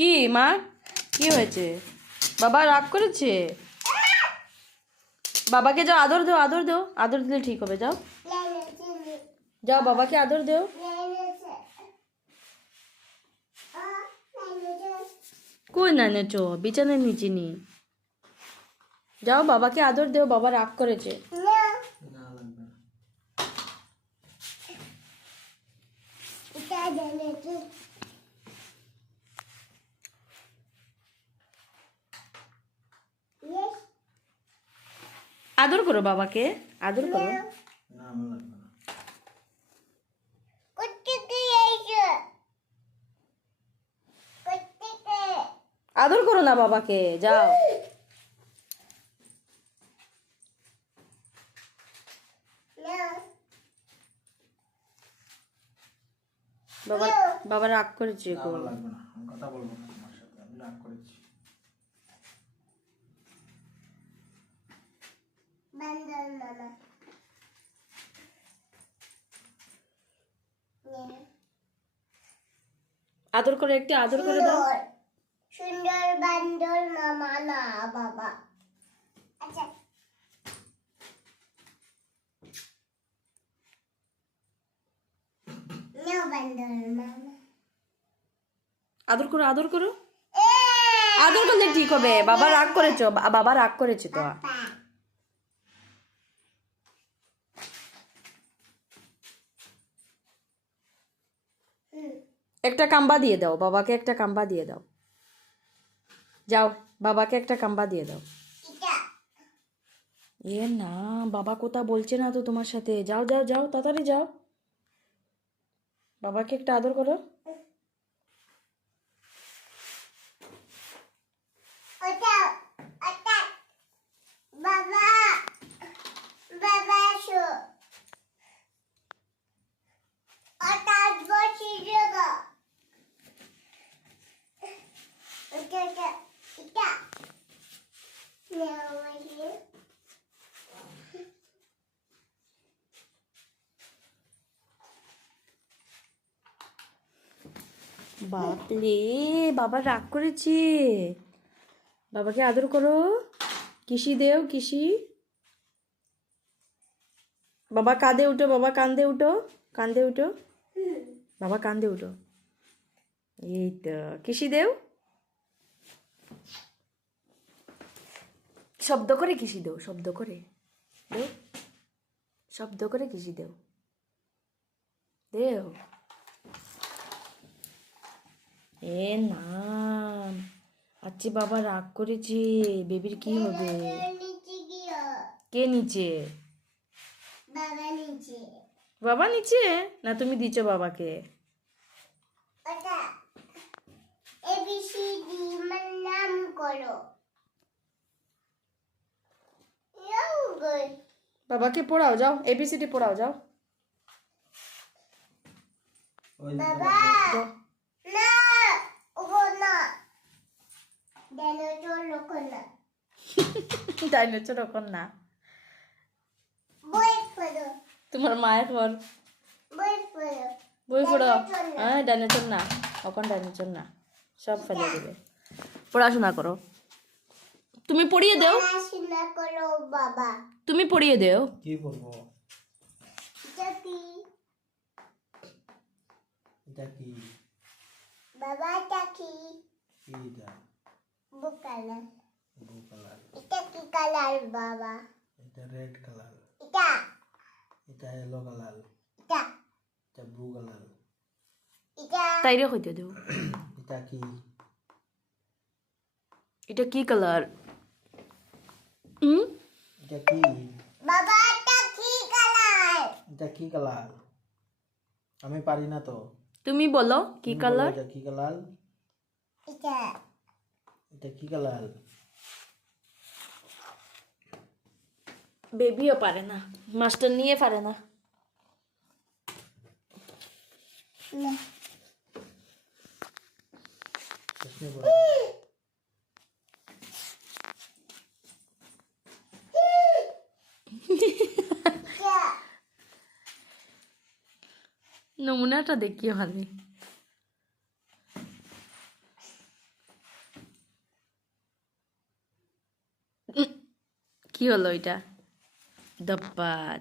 কি মা, কি হয়েছে? বাবা রাগ করেছে? বাবাকে যাও আদর দাও, আদর দাও, আদর দিলে ঠিক হবে। যাও যাও, বাবাকে আদর দাও। কই না নেচো, বিছানার নিচে নি। যাও বাবাকে আদর দেও, বাবা রাগ করেছে। আদর করো বাবাকে, আদর করো। আদর করো না বাবাকে, যাও। বাবা বাবা রাগ করেছে গো। কথা বলবো না তোমার সাথে, আমি রাগ করেছি। আদর করে, একটু আদর করে দাও। সুন্দর বান্দর মামা না বাবা। আচ্ছা বান্দর মামা আদর করো, আদর করো। আদর করলে ঠিক হবে। বাবা রাগ করেছো, বাবা রাগ করেছে তো। একটা কাম্বা দিয়ে দাও বাবাকে, একটা কাম্বা দিয়ে দাও। যাও বাবাকে একটা কাম্বা দিয়ে দাও। এ না, বাবা কোথা বলছে না তো তোমার সাথে। যাও যাও যাও, তাড়াতাড়ি যাও। বাবাকে একটা আদর করো। বাবা বাবা শো অর্থাৎ বসি যোগা এটা এটা এটা বাপরে, বাবা রাগ করেছে। বাবাকে আদর করো, কিসি দেও, কিসি। বাবা কাঁদে উঠো, বাবা কান্দে উঠো, কান্দে উঠো, বাবা কান্দে উঠো। এই তো কিসি দেও, শব্দ করে কিসি দেও, শব্দ করে দেও, শব্দ করে কিসি দেও, দেও। এ না, আচ্ছা বাবা রাগ করেছে। বেবির কি হবে? নিচে গিয়ে কে নিচে? বাবা নিচে বাবা নিচে না, তুমি দিছো বাবাকে? ওটা এবিসিডি নাম করো। বাবাকে পড়াও, যাও এবিসিডি পড়াও, যাও। বাবা যাও। না ও না ডাইনোসর লোকন না ডাইনোসর এখন না, বই পড়ো তোমার মায়ের ঘর। বই পড়ো বই পড়ো। ডাইনোসর না। হ্যাঁ ডাইনোসর না, এখন ডাইনোসর না, সব ফেলে দেবে। পড়াশোনা করো, তুমি পড়িয়ে দেও, পড়াশোনা করো বাবা। তুমি পড়িয়ে দেও। কি করবো? যদি এটা কি? বাবা এটা কি কি এটা? Blue colour. Blue colour. এটা কি কালার বাবা? এটা রেড কালার। এটা এটা ইয়েলো কালার। এটা এটা ব্লু কালার। এটা তাইরে হইতে দেও। এটা কি? এটা কি কালার? এটা কি? বাবা এটা কি কালার? এটা কি কালার? আমি পারি না তো। তুমি বলো কি তুমি বলো কালার? এটা কি কালার? এটা এটা কি কালার? বেবিও পারে না, মাস্টার নিয়ে পারে না। না প্রশ্ন বলো। এটা নমুনাটা দেখিও খালি। কি হলো এটা? দব্বাত।